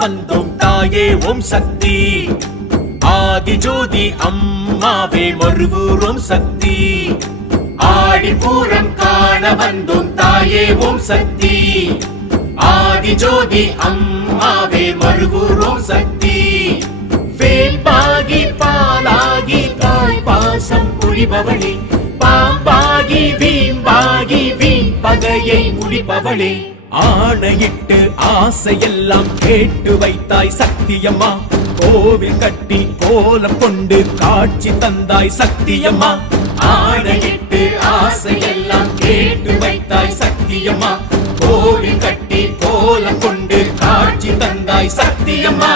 வந்தோம் தாயே ஓம் சக்தி. ஆதிஜோதி அம்மாவே மருவூர் ஓம் சக்தி. ஆடிப்பூரம் காண வந்தோம் தாயே ஓம் சக்தி. ஆதிஜோதி அம்மாவே மருவூர் ஓம் சக்தி. வேம்பாகி பாலாகி தாய் பாசம் புரிபவளே, பாம்பாகி வீம்பாகி வீண் பகையை முடிப்பவளே. ஆணையிட்டு ஆசையெல்லாம் கேட்டு வைத்தாய் சக்தியம்மா. கோவில் கட்டி கோலம் கொண்டு காட்சி தந்தாய் சக்தியம்மா. ஆணையிட்டு ஆசையெல்லாம் கேட்டு வைத்தாய் சக்தியம்மா. கோவில் கட்டி கோலம் கொண்டு காட்சி தந்தாய் சக்தியம்மா.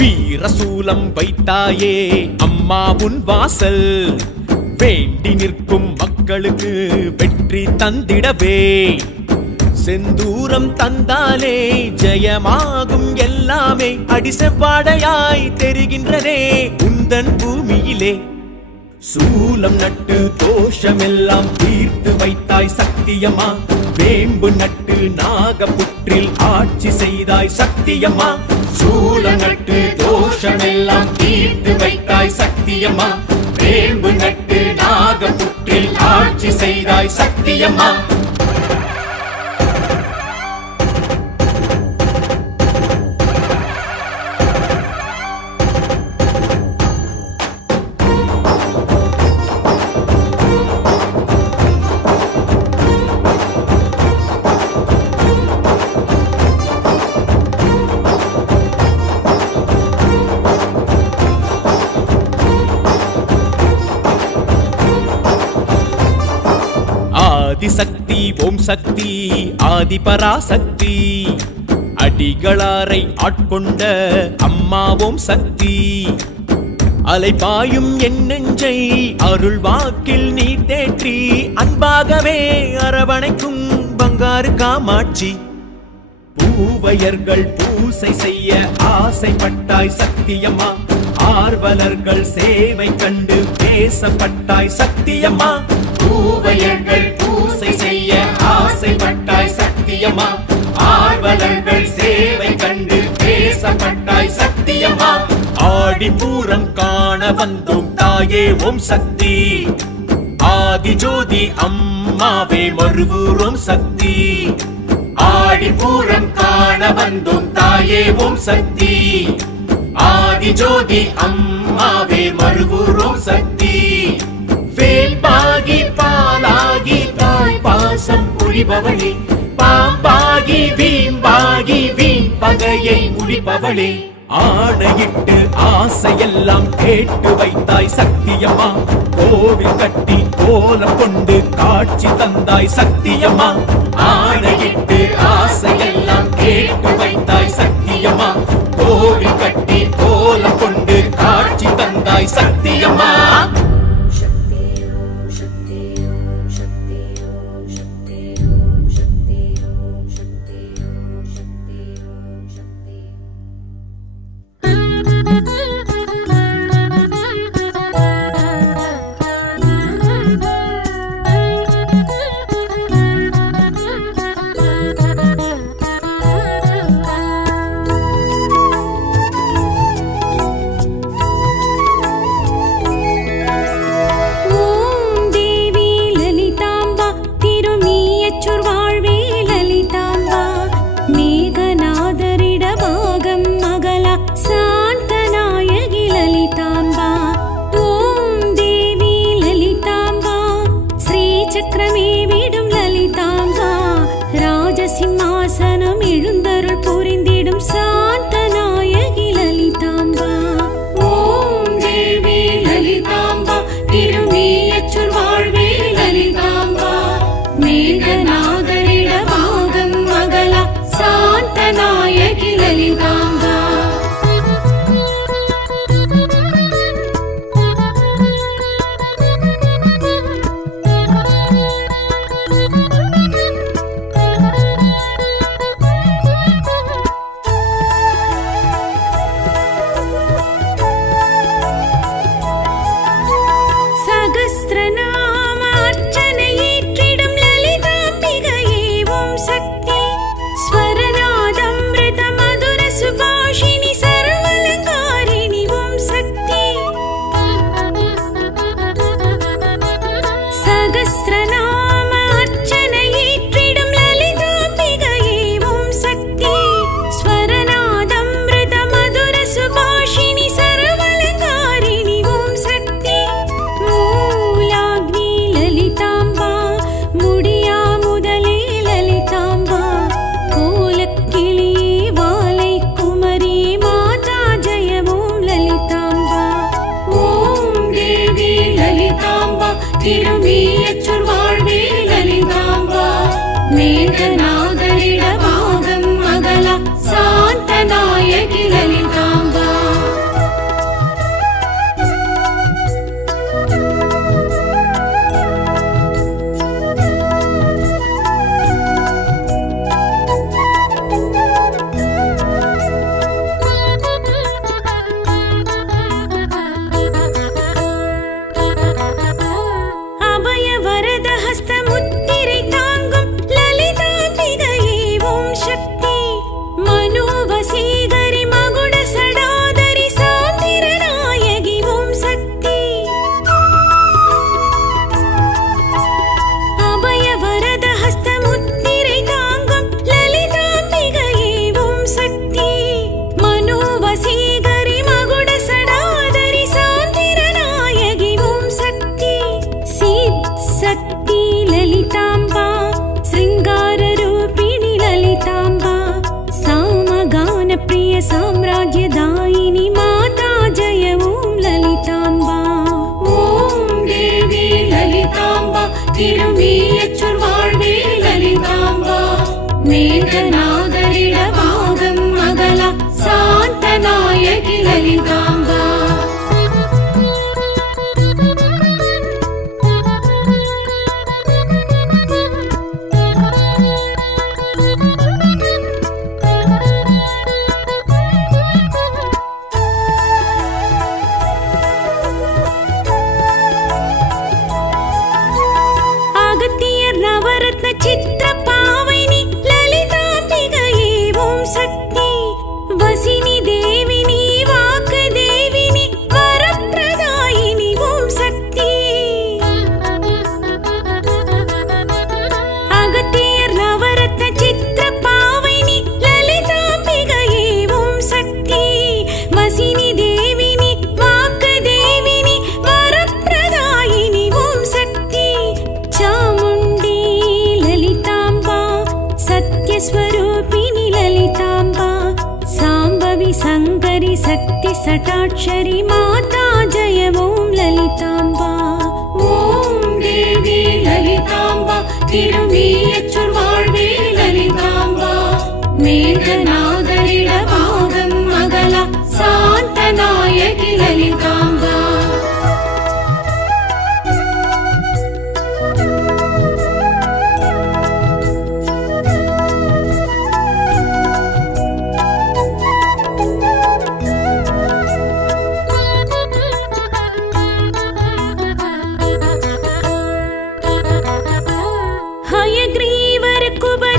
வீரசூலம் வைத்தாயே அம்மா உன் வாசல். வேண்டி நிற்கும் மக்களுக்கு வெற்றி தந்திடவே. செந்தூரம் தந்தாலே ஜெயமாகும் எல்லாமே. அடி செவ்வாடையாய் தெரிகின்றனே உந்தன் பூமியிலே. சூலம் நட்டு தோஷமெல்லாம் தீர்த்து வைத்தாய் சக்தியம்மா. வேம்பு நட்டு நாகப்புற்றில் ஆட்சி செய்தாய் சக்தியம்மா. சூலம் நட்டு தோஷமெல்லாம் தீர்த்து வைத்தாய் சக்தியம்மா. வேம்பு நட்டு நாகப்புற்றில் ஆட்சி செய்தாய் சக்தியம்மா. ஆதிசக்தி ஓம் சக்தி ஆதிபராசக்தி. அடிகளாரை ஆட்கொண்ட அம்மா ஓம் சக்தி. அலைபாயும் என் நெஞ்சை அருள் வாக்கில் நீ தேற்றி அன்பாகவே அரவணைக்கும் பங்காரு காமாட்சி. பூவையர்கள் பூசை செய்ய ஆசைப்பட்டாய் சக்தியம்மா. ஆர்வலர்கள் சேவை கண்டு பேசப்பட்டாய் சக்தியம்மா. பூவையர்கள் பூசை செய்ய ஆசைப்பட்டாய் சக்தியம்மா. ஆர்வலர்கள் சேவை கண்டு பேசப்பட்டாய் சக்தியம்மா. ஆடிப்பூரம் காண வந்தோம் தாயே ஓம் சக்தி. ஆதிஜோதி அம்மாவே மருவூர் ஓம் சக்தி. ஆடிப்பூரம் காண வந்தோம் தாயே ஓம் சக்தி. ஆதிஜோதி அம்மாவே மருவூர் ஓம் சக்தி. வேம்பாகி பாலாகி தாய் பாசம் புரிபவளே, பாம்பாகி வீம்பாகி வீண் பகையை முடிப்பவளே. ஆணையிட்டு ஆசையெல்லாம் கேட்டு வைத்தாய் சக்தியம்மா. கோவில் கட்டி கோலம் கொண்டு காட்சி தந்தாய் சக்தியம்மா. ஆணையிட்டு ஆசையெல்லாம் கேட்டு வைத்தாய் சக்தியம்மா. கோவில் கட்டி கோலம் கொண்டு காட்சி தந்தாய் சக்தியம்மா. திருமீயச்சூர் வாழ்வே லலிதாம்பா மேகநாதரிடபாகம் மகளா சாந்த நாயகி லலிதாம்பா साम्राज्यदायिनी माता जय ओम ललितांबा ओम देवी ललितांबा तिरुमीयच्चूर वाळ्वे ललितांबा मेघनादरिडभागं मगला शांत नायकि ललितांबा चित्रपावनि ललितांबिकये ओम शक्ति वसिनी देविनी वाक्देविनी वरप्रदायिनी ओम शक्ति अगतियर् नवरत्न चित्रपावनि ललितांबिकये ओम शक्ति वसिनी देविनी वाक्देविनी वरप्रदायिनी ओम शक्ति चामुण्डी स्वरूपिणी ललितांबा सांभवी संकरी शक्ति सटाक्षरी माता जय ओम ललितांबा ओम देवी ललितांबा तिरुमीयच्चूर वाळ्वे ललितांबा मेघनादरिडभागं मगला शांत नायकि ललितांबा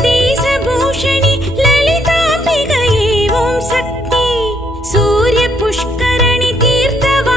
हयग्रीवरकुपदेशभूषणि ललितांबिकये ओम शक्ति सूर्य पुष्करणि तीर्थव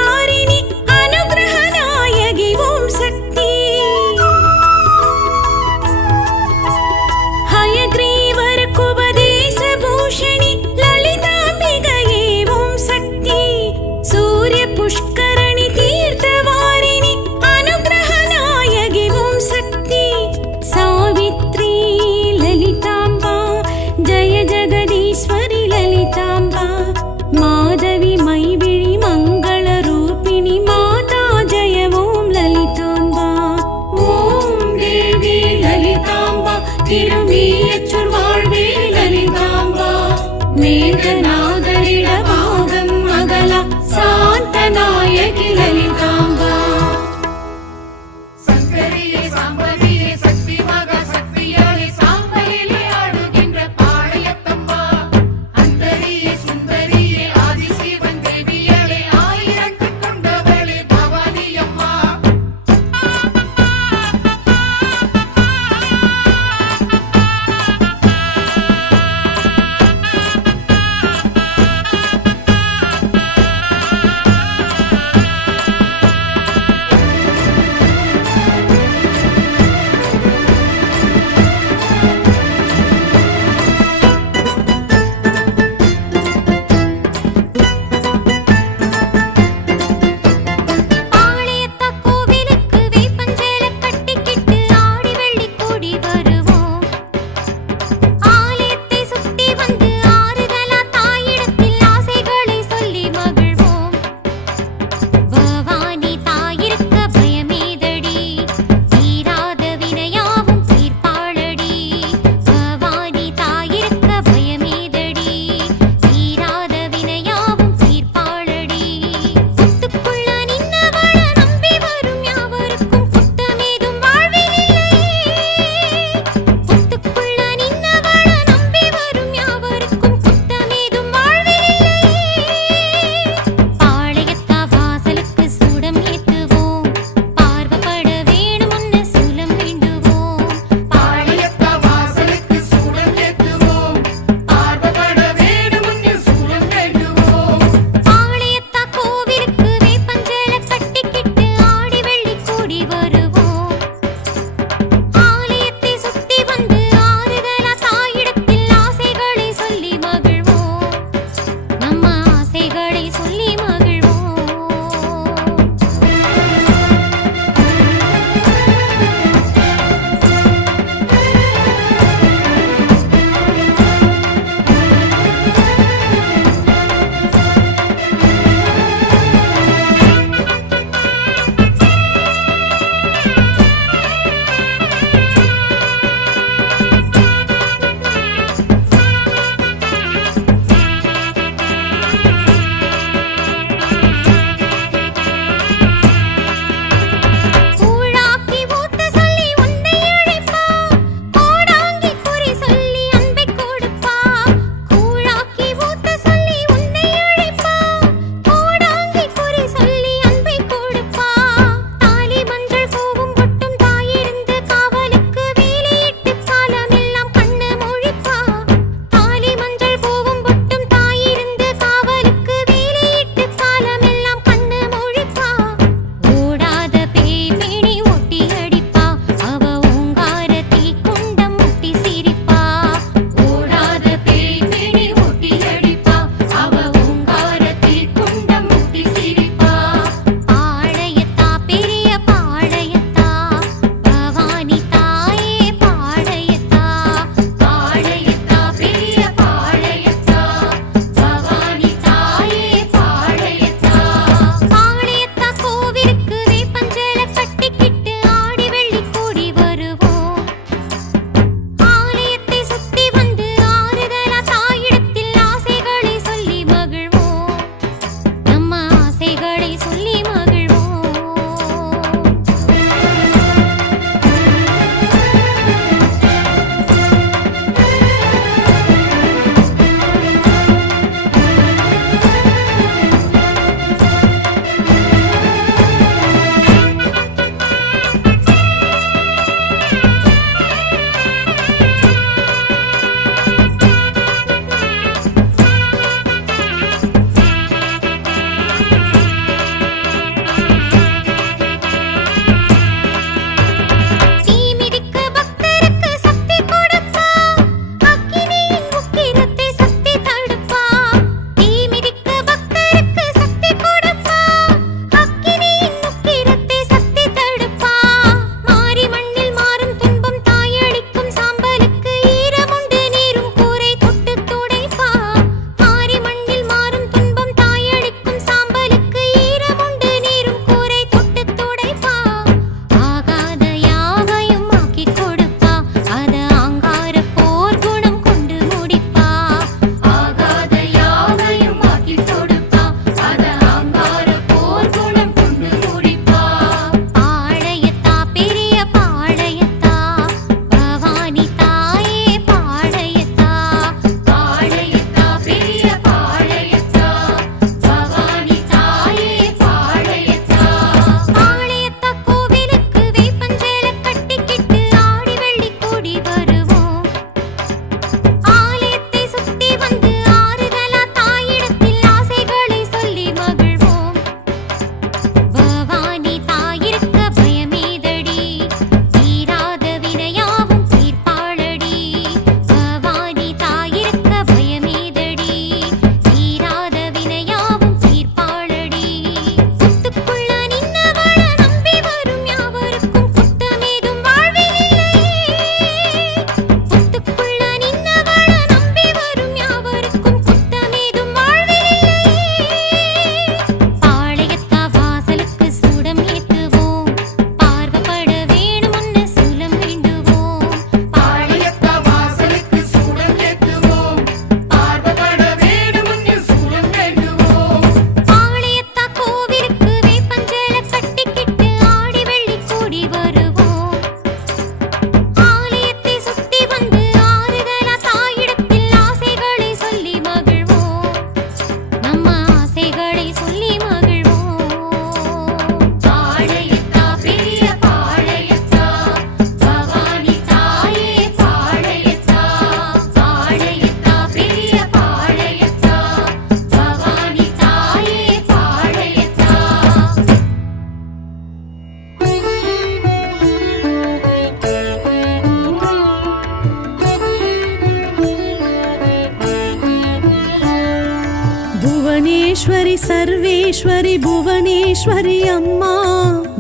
ராஜேஸ்வரி சர்வேஸ்வரி புவனேஸ்வரி அம்மா,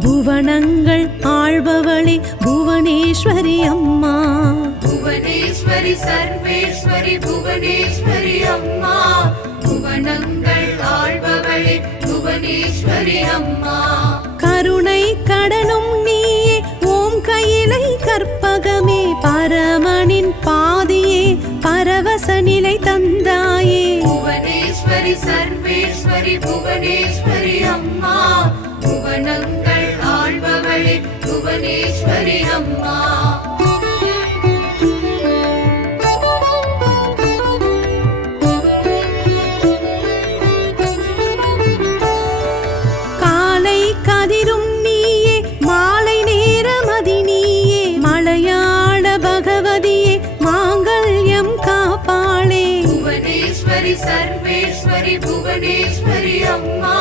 புவனங்கள் ஆள்பவளே புவனேஸ்வரி அம்மா. புவனேஸ்வரி சர்வேஸ்வரி புவனேஸ்வரி அம்மா, புவனங்கள் ஆள்பவளே புவனேஸ்வரி அம்மா. கருணை கடலும் நீயே ஓம் கையிலை கற்பகமே, பரமனின் பாதியே பரவச நிலை தந்தாயே. புவனேஸ்வரி சர்வேஸ்வரி புவனேஸ்வரி அம்மா, புவனங்கள் ஆள்பவளே புவனேஸ்வரி அம்மா. காலை கதிரும் நீயே மாலை நேரமதி நீயே, மலையாள பகவதியே மாங்கல்யம் காப்பாளே. புவனேஸ்வரி சர்வேஸ்வரி புவனேஸ்வரி அம்மா,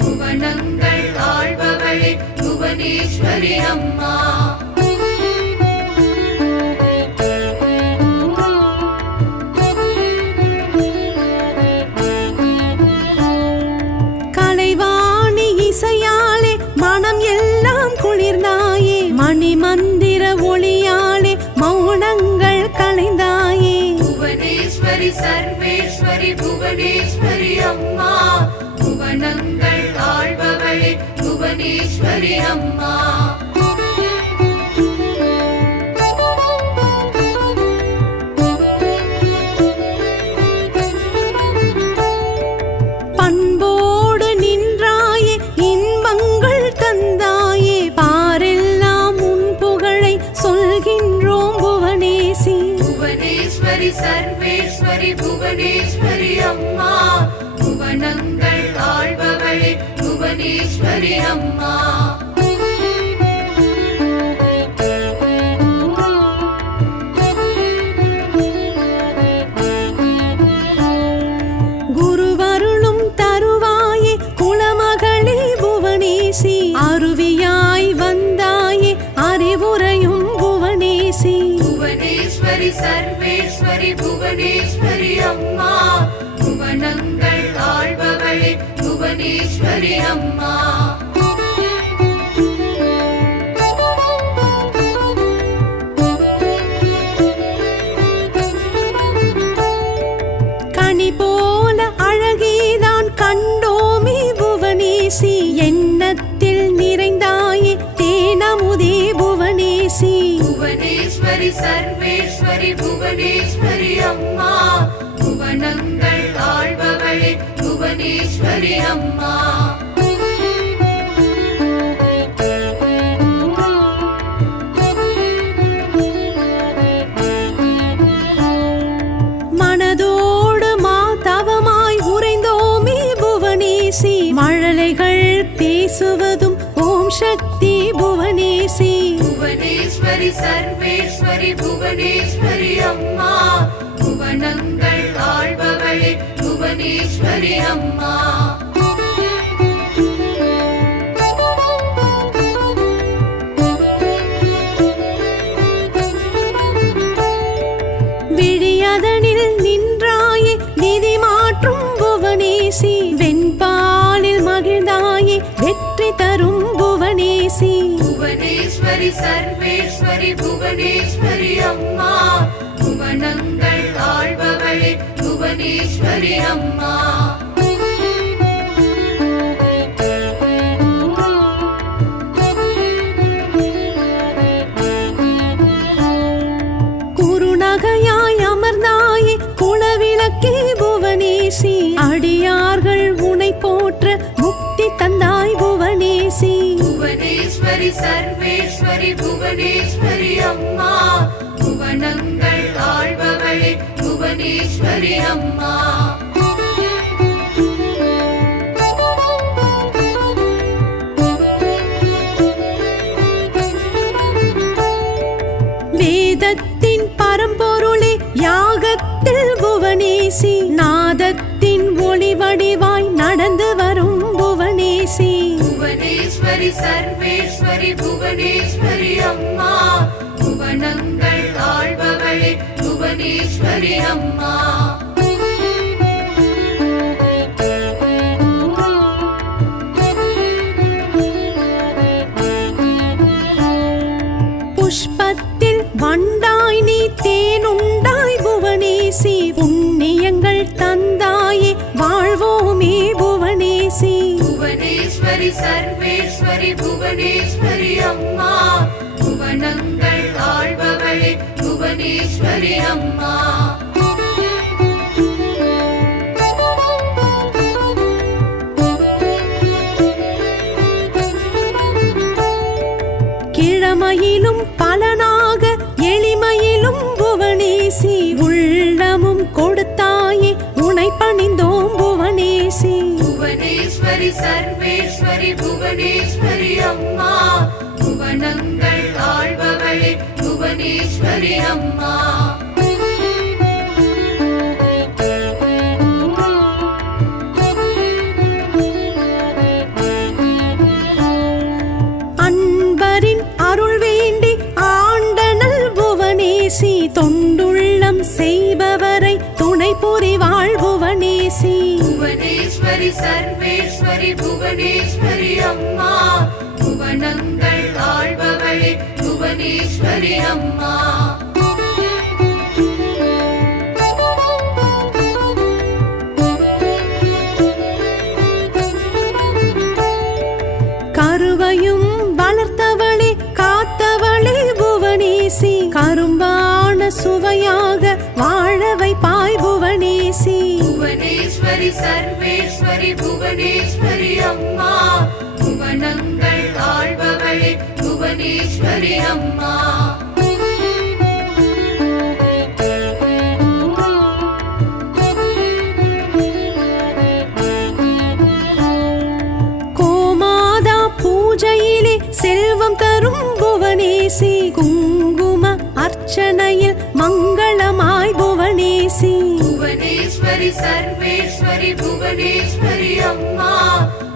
புவனங்கள் ஆள்பவளே புவனேஸ்வரி அம்மா. கலைவாணி இசையாலே மனம் எல்லாம் குளிர்ந்தாயே, மணி மந்திர ஒளியாலே மௌனங்கள் களைந்தாயே. புவனேஸ்வரி சர்வேஸ்வரி புவனேஸ்வரி அம்மா, புவனங்கள் ஆள்பவளே புவனேஸ்வரி அம்மா. பண்போடு நின்றாயே இன்பங்கள் தந்தாயே, பாரெல்லாம் உன் புகழை சொல்கின்றோம் புவனேசி. புவனேஸ்வரி சர்வேஸ்வரி புவனேஸ்வரி அம்மா, புவனங்கள் ஆள்பவளே புவனேஸ்வரி அம்மா. குருவருளும் தருவாயே குலமகளே புவனேசி, அருவியாய் வந்தாயே அறிவுரையும் புவனேசி. புவனேஸ்வரி சர்வேஸ்வரி புவனேஸ்வரி அம்மா, புவனங்கள் ஆள்பவளே புவனேஸ்வரி அம்மா. கனி போல அழகேதான் கண்டோமே புவனேசி, எண்ணத்தில் நிறைந்தாயே தேனமுதே புவனேசி. புவனேஸ்வரி சர்வேஸ்வரி புவனேஸ்வரி அம்மா, புவனங்கள் ஆள்பவளே புவனேஸ்வரி அம்மா. மனதோடு மாதவமாய் உறைந்தோமே புவனேசி, மழலைகள் பேசுவதும் ஓம் சக்தி புவனேசி. புவனேஸ்வரி சர்வேஸ்வரி புவனேஸ்வரி அம்மா, புவனங்கள் ஆள்பவளே புவனேஸ்வரி அம்மா. விழியதனில் நின்றாயே நிதி மாற்றும் புவனேசி, வெண்பாலில் மகிழ்ந்தாயே வெற்றி தரும் புவனேசி. புவனேஸ்வரி சர்வேஸ்வரி புவனேஸ்வரி அம்மா, புவனங்கள் ஆள்பவளே புவனேஸ்வரி அம்மா. குறுநகையாய் அமர்ந்தாயே குலவிளக்கே புவனேசி, அடியார்கள் உனை போற்ற முக்தி தந்தாய் புவனேசி. புவனேஸ்வரி சர்வேஸ்வரி புவனேஸ்வரி அம்மா, புவனங்கள் ஆள்பவளே புவனேஸ்வரி அம்மா. வேதத்தின் பரம்பொருளே யாகத்தில் புவனேசி, நாதத்தின் ஒளி வடிவாய் நடந்து வரும் புவனேசி. புவனேஸ்வரி சர்வேஸ்வரி புவனேஸ்வரி அம்மா, புவனங்கள் ஆள்பவளே புவனேஸ்வரி அம்மா. புஷ்பத்தில் வண்டாய் நீ தேனுண்டாய் புவனேசி புண்ணியங்கள் தந்தாயே வாழ்வோமே புவனேசி புவனேஸ்வரி சர்வேஸ்வரி புவனேஸ்வரி அம்மா புவனங்கள் ஆள்பவளே புவனேஸ்வரி அம்மா கிழமையிலும் பலனாக எளிமையிலும் புவனேசி உள்ளமும் கொடுத்தாயே உனை பணிந்தோம் புவனேசி புவனேஸ்வரி சர்வேஸ்வரி புவனேஸ்வரி அம்மா புவனங்கள் ஆள்பவளே புவனேஸ்வரி அம்மா அன்பரின் அருள் வேண்டி ஆண்டனல் புவனேசி தொண்டுள்ளம் செய்பவரை துணை புரிவாள் புவனேசி புவனேஸ்வரி சர்வேஸ்வரி புவனேஸ்வரி அம்மா புவனங்கள் ஆள்பவளே புவனேஸ்வரி அம்மா கருவையும் வளர்த்தவளே காத்தவளே புவனேசி கரும்பான சுவையாக வாழ வைப்பாய் புவனேசி புவனேஸ்வரி சர்வேஸ்வரி புவனேஸ்வரி அம்மா புவனங்கள் ஆள்பவளே புவனேஸ்வரி அம்மா கோமாதா பூஜையிலே செல்வம் தரும் புவனேசி குங்கும அர்ச்சனையில் மங்களமாய் புவனேசி புவனேஸ்வரி சர்வேஸ்வரி புவனேஸ்வரி அம்மா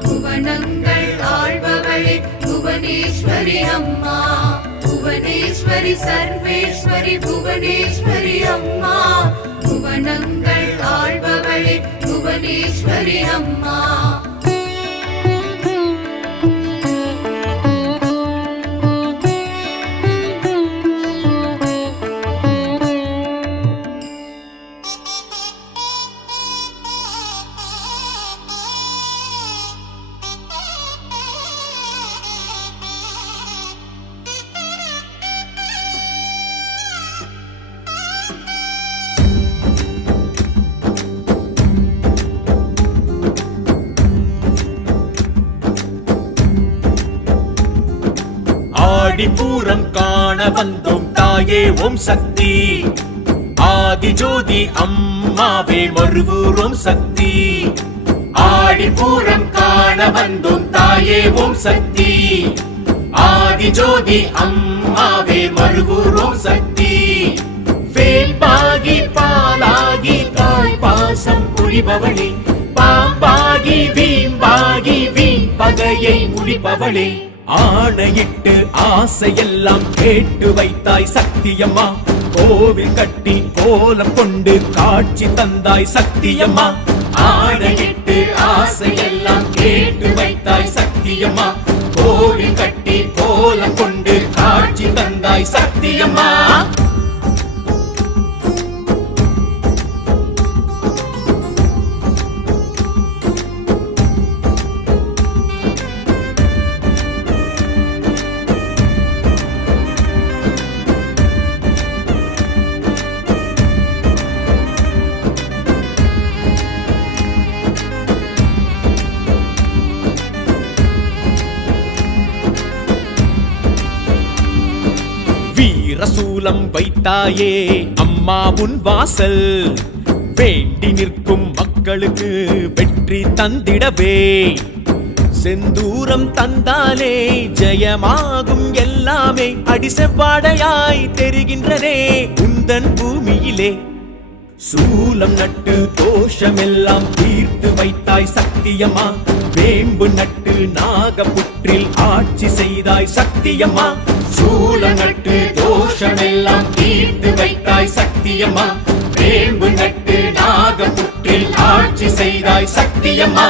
புவனங்கள் ஆள்பவளே புவனேஸ்வரி அம்மா புவனேஸ்வரி சர்வேஸ்வரி புவனேஸ்வரி அம்மா புவனங்கள் ஆள்பவளே புவனேஸ்வரி அம்மா ஆடிப்பூரம் காண வந்தோம் தாயே ஓம் சக்தி ஆதிஜோதி அம்மாவே மறுவூரோம் சக்தி ஆடிப்பூரம் காண வந்தோம் தாயே ஓம் சக்தி ஆதிஜோதி அம்மாவே மறுவூரோம் சக்தி வேம்பாகி பாலாகி தாய் பாசம் புரிபவளே பாம்பாகி வீம்பாகி பகையை முடிப்பவளே ஆணையிட்டு ஆசையெல்லாம் கேட்டு வைத்தாய் சக்தியம்மா கோவில் கட்டி கோலம் கொண்டு காட்சி தந்தாய் சக்தியம்மா ஆணையிட்டு ஆசையெல்லாம் கேட்டு வைத்தாய் சக்தியம்மா கோவில் கட்டி கோலம் கொண்டு காட்சி தந்தாய் சக்தியம்மா வீரசூலம் வைத்தாயே அம்மா உன் வாசல் வேண்டி நிற்கும் மக்களுக்கு வெற்றி தந்திடவே செந்தூரம் தந்தாலே ஜெயமாகும் எல்லாமே அடிசெவ்வாடையாய் தெரிகின்றனே உந்தன் பூமியிலே சூலம் நட்டு தோஷமெல்லாம் தீர்த்து வைத்தாய் சக்தியம்மா வேம்பு நட்டு நாகப்புற்றில் ஆட்சி செய்தாய் சக்தியம்மா சூலம் நட்டு தோஷமெல்லாம் தீர்த்து வைத்தாய் சக்தியம்மா வேம்பு நட்டு நாகப்புற்றில் ஆட்சி செய்தாய் சக்தியம்மா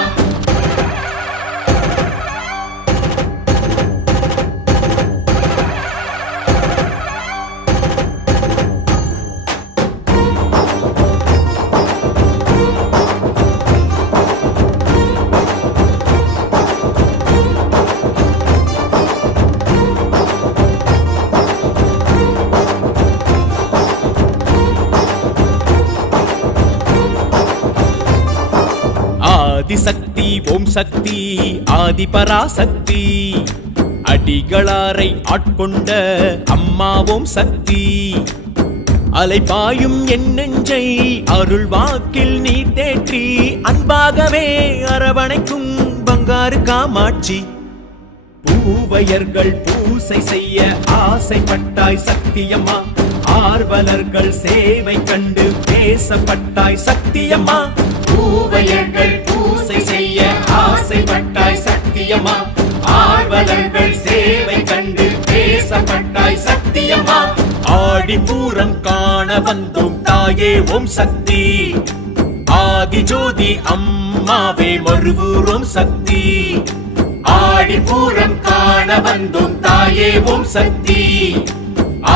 சக்தி ஆதிபராசக்தி, அடிகளாரை ஆட்கொண்ட அம்மாவும் சக்தி. அலைபாயும் என் நெஞ்சை அருள் வாக்கில் நீ தேற்றி, அன்பாகவே அரவணைக்கும் பங்காரு காமாட்சி. பூவையர்கள் பூசை செய்ய ஆசைப்பட்டாய் சக்தியம்மா, ஆர்வலர்கள் சேவை கண்டு பேசப்பட்டாய் சக்தியம்மா. பூவையர்கள் பூசை செய்ய ஆசைப்பட்டாய் சக்தியம்மா, ஆர்வலர்கள் சேவை கண்டு பேசப்பட்டாய் சக்தியம்மா. ஆடிப்பூரம் காண வந்தோம் தாயே ஓம் சக்தி, ஆதிஜோதி அம்மாவே மறுவூரோம் சக்தி. ஆடிப்பூரம் காண வந்தோம் தாயே ஓம் சக்தி,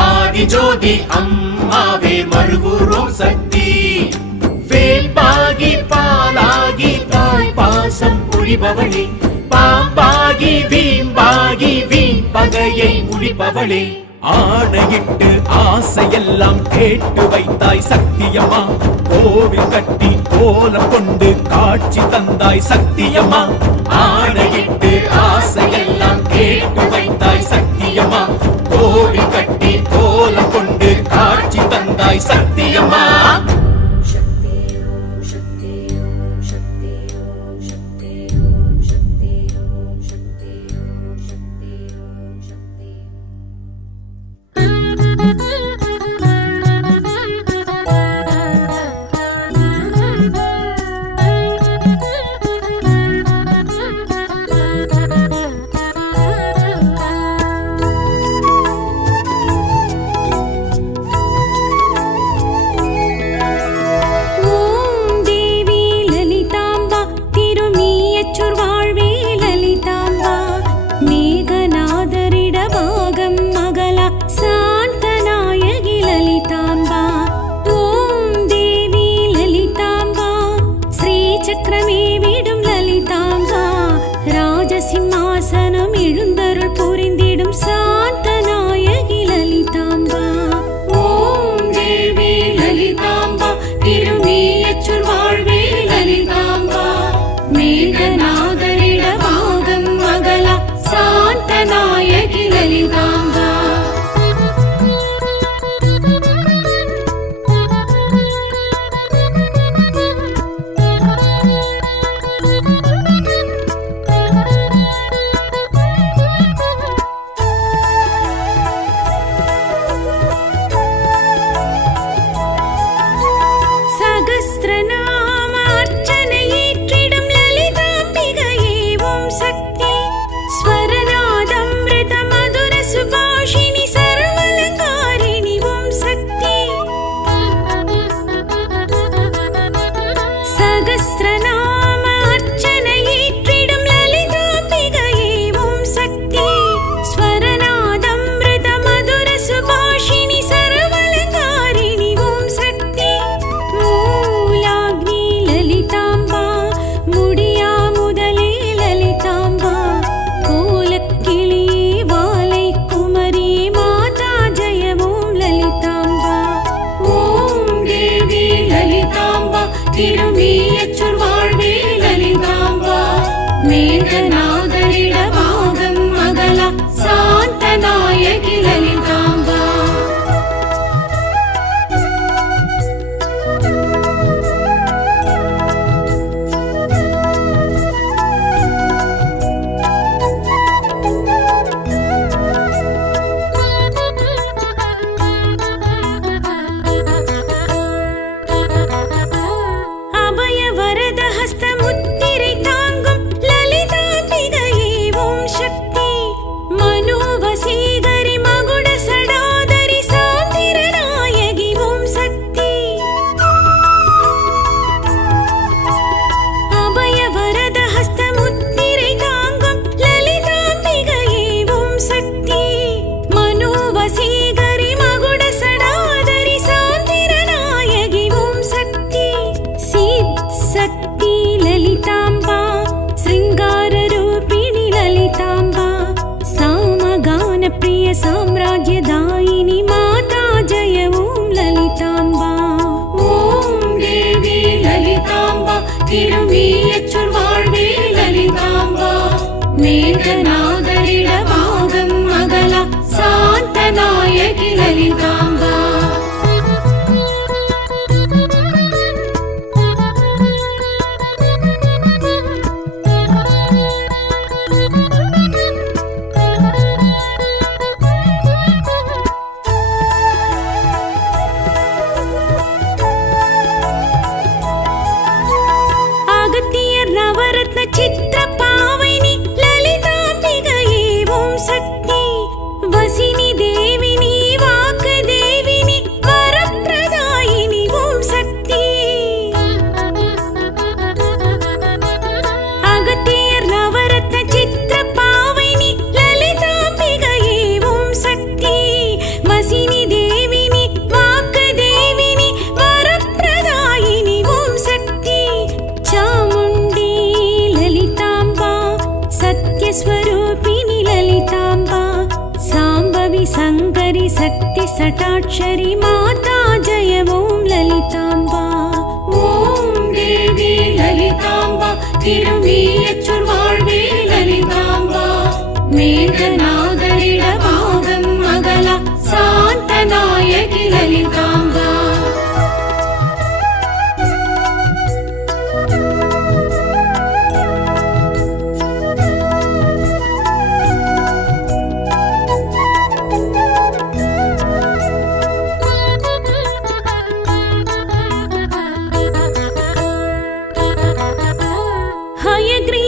ஆதிஜோதி அம்மாவே மறுவூரோம் சக்தி. வேம்பாகி பாலாகி தாய் பாசம் புரிபவளே, பாம்பாகி வீம்பாகி வீம்பகையை முடிப்பவளே. ஆணையிட்டு ஆசையெல்லாம் கேட்டு வைத்தாய் சக்தியம்மா, கோவில் கட்டி கோலம் கொண்டு காட்சி தந்தாய் சக்தியம்மா. ஆணையிட்டு ஆசையெல்லாம் கேட்டு வைத்தாய் சக்தியம்மா, கோவில் கட்டி கோலம் கொண்டு காட்சி தந்தாய் சக்தியம்மா. திரும்பியச்சுள் வாழ்வே லலிதா. மேகநாதரிடமாகும் மகளா சாந்தநாயகி லலிதாம்பா. அகத்தியர் நவரத்ன சித்திர பாவைனி லலிதாம்பிகையே ஓம் சக்தி. வசினி தேவினி வாக்கு தேவினி வரப்பிரதாயினி ஓம் சக்தி. அகத்தியர் நவரத்ன சித்திர பாவைனி லலிதாம்பிகையே ஓம் சக்தி. வசினி தேவினி வாக்கு தேவினி வரப்பிரதாயினி ஓம் சக்தி. சாமுண்டி லலிதாம்பா சத்யஸ்வரூபிணி லலிதாம்பா. சாம்பவி சங்கரி சக்தி சட்டாட்சரி மாதா ஜய ஓம் லலிதாம்பா. ஓம் தேவி லலிதாம்பா திரும்பியச்சொர் வாழ்வே லலிதாம்பா. மேகநாதரிடமாகும் மகளா சாந்தநாயகி லலிதாம்பா.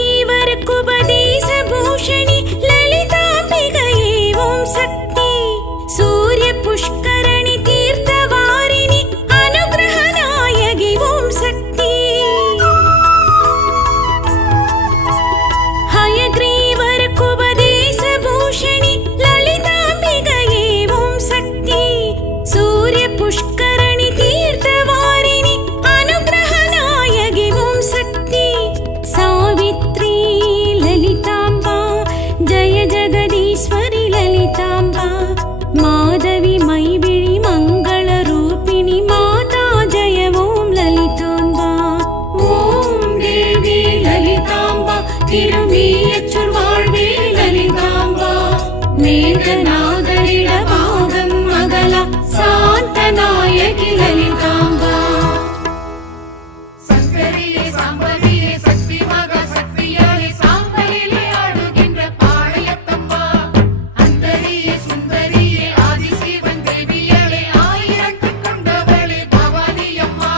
ஹயக்ரீவருக்குபதேச பூஷணி லலிதாம்பிகையே ஓம் சக்தி. சூரிய புஷ்கரணி தீர்த்தவாரிணி அனுகிரகநாயகி ஓம் சக்தி. ஹயக்ரீவருக்குபதேச பூஷணி லலிதாம்பிகையே ஓம் சக்தி. சூரிய புஷ்கரணி தீர்த்தவாரிணி அனுகிரகநாயகி ஓம் சக்தி. சாவித்ரி லலிதாம்பா ஜய ஜகதீஸ்வரி லலிதாம்பா. மாதவி மைவிழி மங்கள ரூபிணி மாதா ஜய ஓம் லலிதாம்பா. ஓம் தேவி லலிதாம்பா திரும்பியச்சொர் வாழ்வே லலிதாம்பா. மேகநாதரிடமாகும் மகளா சாந்தநாயகி லலிதாம்பா. சங்கரியே சாம்பவியே சக்தி மகா சக்தியாளே சாம்பலிலே ஆடுகின்ற பாளையத்தம்மா. அந்தரியே சுந்தரியே ஆதிசிவன் தேவியாளே ஆயிரத்து கொண்டவளே பவானி அம்மா.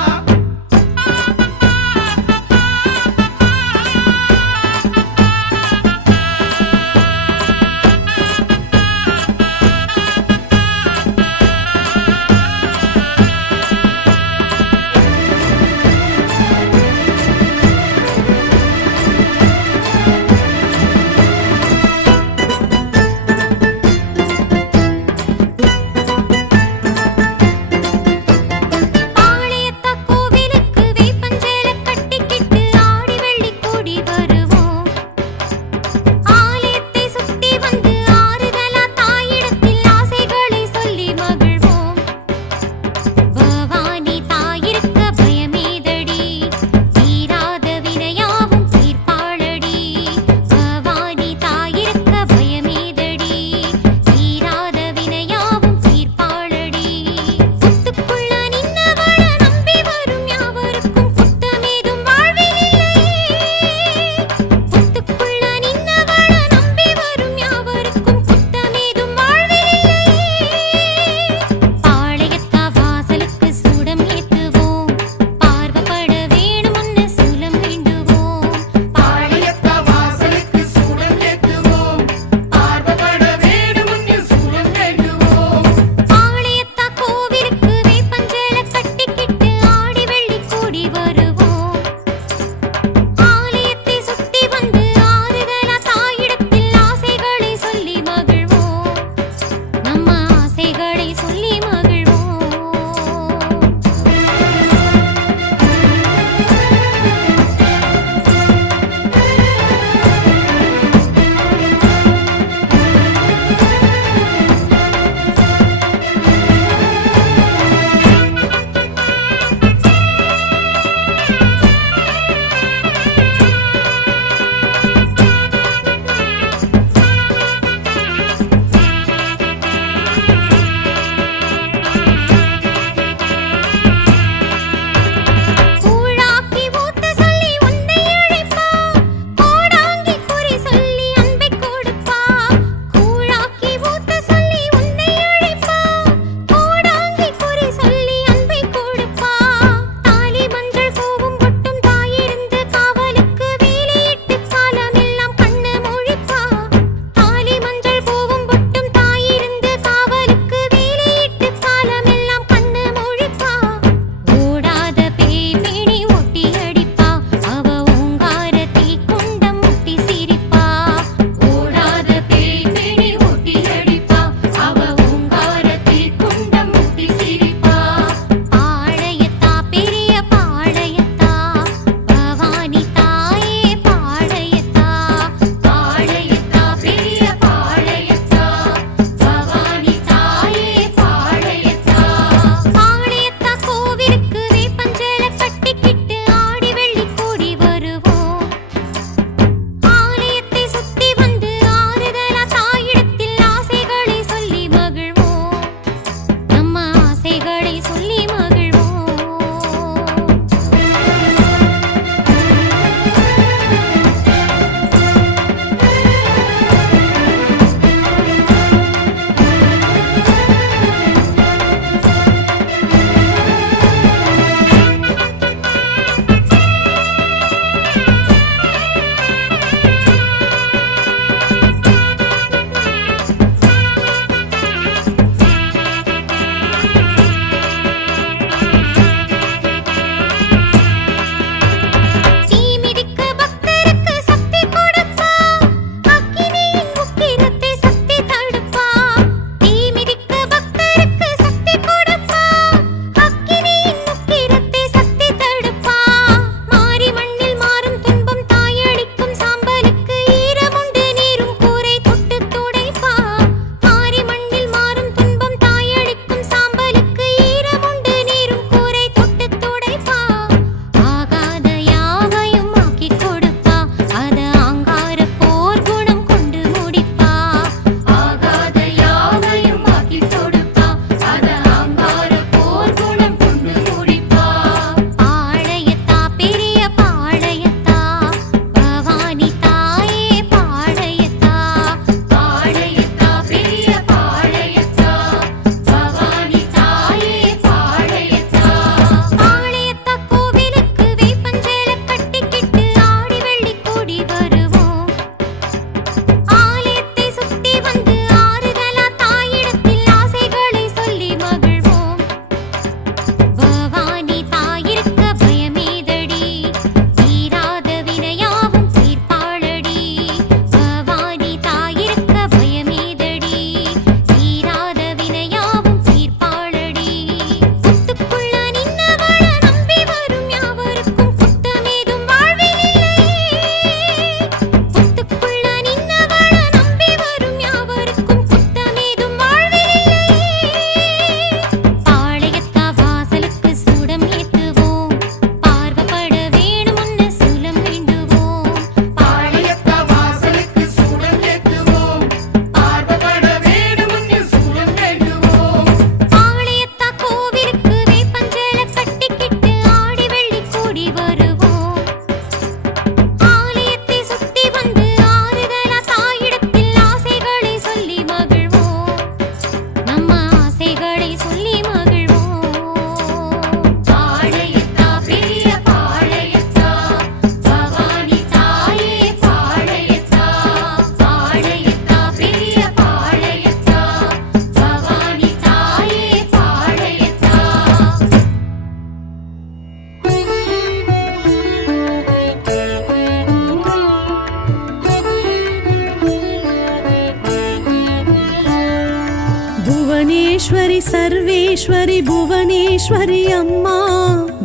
புவனேஸ்வரி சர்வேஸ்வரி புவனேஸ்வரி அம்மா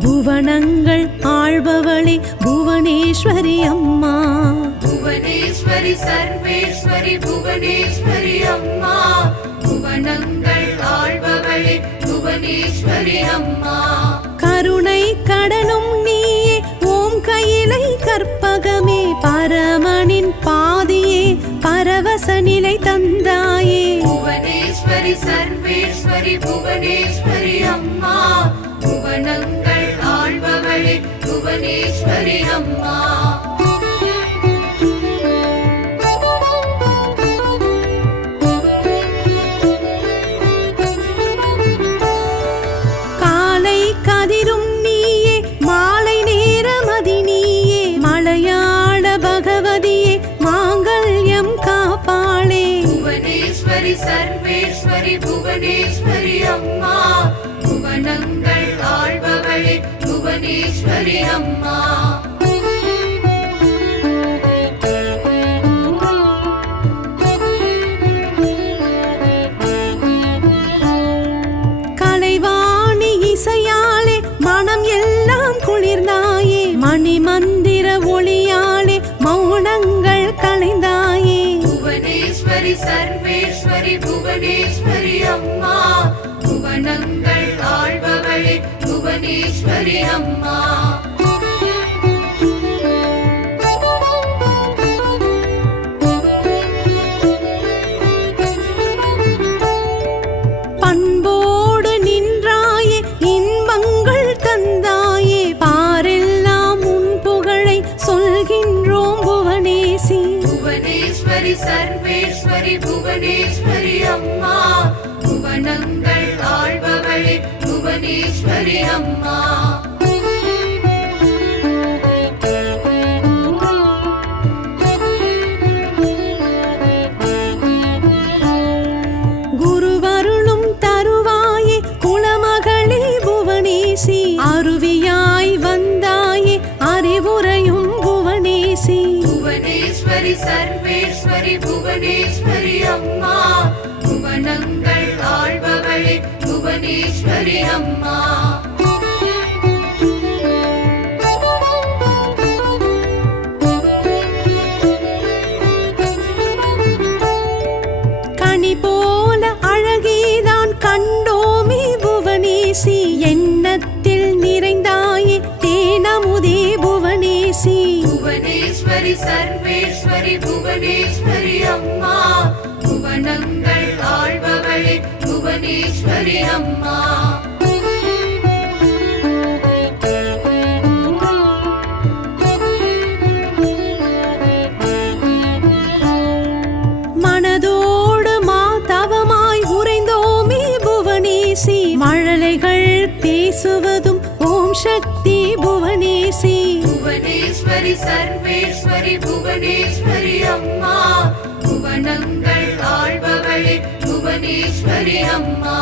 புவனங்கள் ஆள்பவளே புவனேஸ்வரி அம்மா புவனேஸ்வரி சர்வேஸ்வரி புவனேஸ்வரி அம்மா புவனங்கள் ஆள்பவளே புவனேஸ்வரி அம்மா கருணை கடலும் நீயே ஓம் கையிலை கற்பகமே பரமனின் பாதியே பரவச நிலை தந்தாயே புவனேஸ்வரி சர்வேஸ்வரி புவனேஸ்வரி அம்மா புவனங்கள் ஆள்பவளே புவனேஸ்வரி அம்மா காலை கதிரும் நீயே மாலை நேரமதி நீயே மலையாள பகவதியே மாங்கல்யம் காப்பாளே புவனேஸ்வரி சர்வேஸ்வரி புவனேஸ்வரி அம்மா புவனங்கள் ஆள்பவளே புவனேஸ்வரி அம்மா கலைவாணி இசையாலே மனம் எல்லாம் குளிர்ந்தாயே மணி மந்திர ஒளியாலே மௌனங்கள் கலைந்தாயே புவனேஸ்வரி சர்வேஸ்வரி புவனேஸ்வரி அம்மா புவனங்கள் ஆள்பவளே புவனேஸ்வரி அம்மா பண்போடு நின்றாயே இன்பங்கள் தந்தாயே பாரெல்லாம் உன் புகழை சொல்கின்றோம் புவனேசி புவனேஸ்வரி சர்வேஸ்வரி புவனேஸ்வரி அம்மா புவனங்கள் ஆள்பவளே புவனேஸ்வரி அம்மா குருவருளும் தருவாயே குலமகளே புவனேசி அருவியாய் வந்தாயே அறிவுரையும் புவனேசி புவனேஸ்வரி சர்வேஸ்வரி புவனேஸ்வரி அம்மா புவனங்கள் ஆள்பவளே புவனேஸ்வரி அம்மா கனி போல அழகேதான் கண்டோமே புவனேசி எண்ணத்தில் நிறைந்தாயே தேனமுதே புவனேசி புவனேஸ்வரி சர்வேஸ்வரி புவனேஸ்வரி அம்மா புவனங்கள் ஆள்பவளே புவனேஸ்வரி அம்மா மனதோடு மாதவமாய் உறைந்தோமே புவனேசி மழலைகள் பேசுவதும் ஓம் சக்தி புவனேசி புவனேஸ்வரி சர்வேஸ்வரி புவனேஸ்வரி அம்மா புவனங்கள் ஆள்பவளே புவனேஸ்வரி அம்மா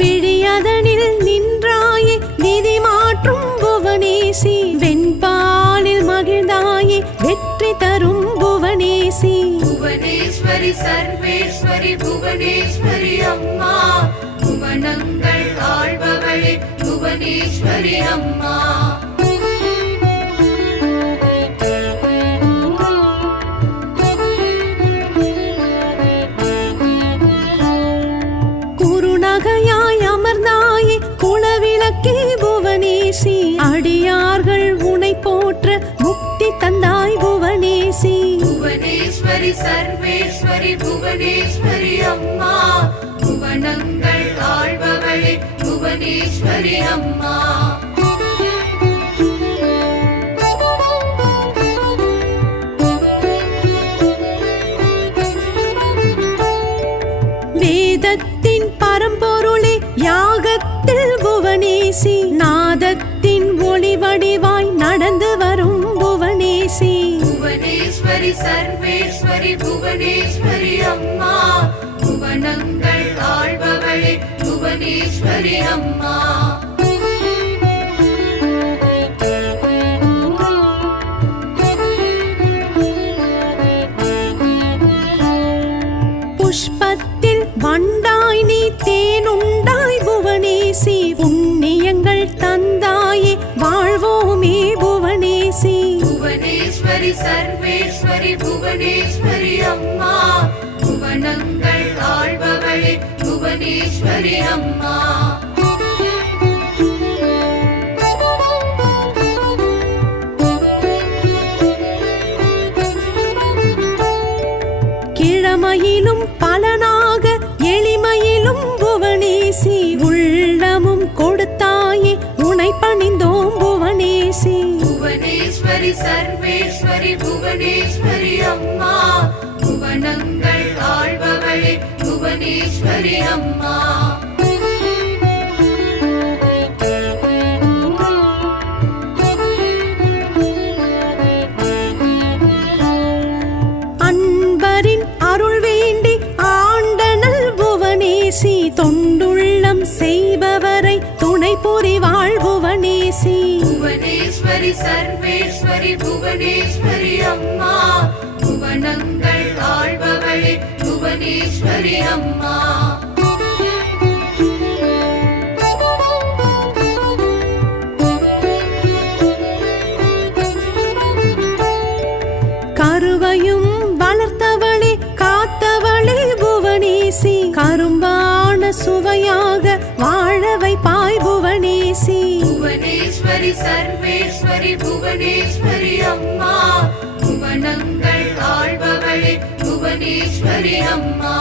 விழியதனில் நின்றாயே விதி மாற்றும் புவனேசி வெண்பாலில் மகிழ்ந்தாயே வெற்றி தரும் புவனேசி புவனேஸ்வரி சர்வேஸ்வரி புவனேஸ்வரி அம்மா புவனங்கள் ஆள்பவளே புவனேஸ்வரி அம்மா குறுநகையாய் அமர்ந்தாயே குலவிளக்கே புவனேசி அடியார்கள் உனை போற்ற முக்தி தந்தாய் புவனேசி புவனேஸ்வரி சர்வேஸ்வரி புவனேஸ்வரி அம்மா புவனங்கள் ஆள்பவளே புவனேஸ்வரி அம்மா வேதத்தின் பரம்பொருளே யாகத்தில் புவனேசி நாதத்தின் ஒளி வடிவாய் நடந்து வரும் புவனேசி புவனேஸ்வரி சர்வேஸ்வரி புவனேஸ்வரி அம்மா புவனங்கள் ஆள்பவளே புவனேஸ்வரி அம்மா சர்வேஸ்வரி புவனேஸ்வரி அம்மா புவனங்கள் ஆள்பவளே புவனேஸ்வரி அம்மா கிழமையிலும் பலனாக எளிமையிலும் புவனேசி உள்ளமும் கொடுத்தாயே உனை பணிந்தோம் புவனேசி புவனேஸ்வரி சர்வேஸ்வரி புவனேஸ்வரி அம்மா புவனங்கள் ஆள்பவளே புவனேஸ்வரி அம்மா அன்பரின் அருள் வேண்டி ஆண்டனல் புவனேசி தொண்டுள்ளம் செய்பவரை துணை புரிவாள் புவனேசி புவனேஸ்வரி சர்வேஸ்வரி புவனேஸ்வரி அம்மா புவனங்கள் ஆள்பவளே புவனேஸ்வரி அம்மா கருவையும் வளர்த்தவளே காத்தவளே புவனேசி கரும்பான சுவையாக வாழ வைப்பாய் புவனேசி புவனேஸ்வரி சர்வேஸ்வரி புவனேஸ்வரி அம்மா புவனங்கள் ஆள்பவளே புவனேஸ்வரி அம்மா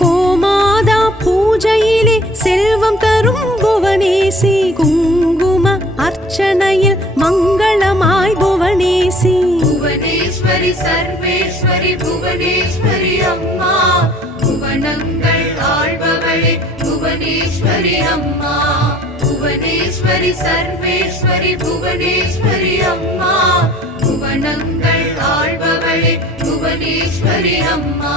கோமாதா பூஜையிலே செல்வம் தரும் புவனேசி குங்கும அர்ச்சனையில் மங்களமாய் புவனேசி புவனேஸ்வரி சர்வேஸ்வரி புவனேஸ்வரி அம்மா புவனங்கள் ஆள்பவளே புவனேஸ்வரி அம்மா புவனேஸ்வரி சர்வேஸ்வரி புவனேஸ்வரி அம்மா புவனங்கள் ஆள்பவளே புவனேஸ்வரி அம்மா